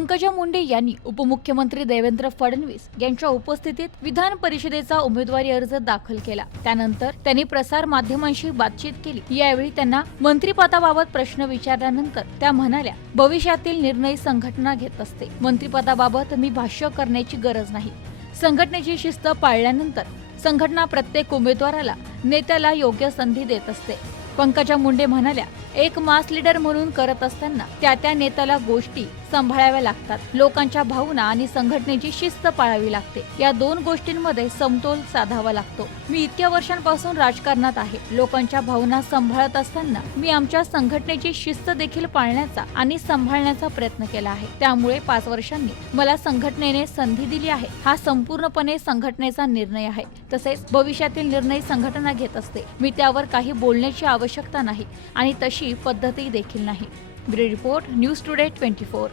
पंकजा मुंडे यांनी उपमुख्यमंत्री देवेंद्र फडणवीस यांच्या उपस्थितीत विधान परिषदेचा उमेदवारी अर्ज दाखल केला। त्यानंतर त्यांनी प्रसार माध्यमांशी बातचीत केली। यावेळी त्यांना मंत्रिपदाबाबत प्रश्न विचारल्यानंतर त्या म्हणाल्या, भविष्यातील निर्णय संघटना घेत असते। मंत्रिपदाबाबत मी भाष्य करण्याची गरज नाही। संघटनेची शिस्त पाळल्यानंतर संघटना प्रत्येक उमेदवाराला नेत्याला योग्य संधी देत असते। पंकजा मुंडे म्हणाल्या, एक मास लीडर म्हणून करत असताना त्या नेत्याला गोष्टी सांभाळाव्या लागतात। लोकांच्या भावना आणि संघटनेची शिस्त पाळावी लागते। या दोन गोष्टींमध्ये समतोल साधावा लागतो। मी इतक्या वर्षांपासून राजकारणात आहे। लोकांच्या भावना सांभाळत असताना मी आमच्या संघटनेची शिस्त देखील पाळण्याचा आणि सांभाळण्याचा प्रयत्न केला आहे। त्यामुळे 5 वर्षांनी मला संघटनेने संधी दिली आहे। हा संपूर्णपणे संघटनेचा निर्णय आहे। तसेच भविष्यातील निर्णय संघटना घेत असते। मी त्यावर काही बोलण्याची आवश्यकता नाही आणि तशी पद्धती देखील नाही। Bureau report, news today 24।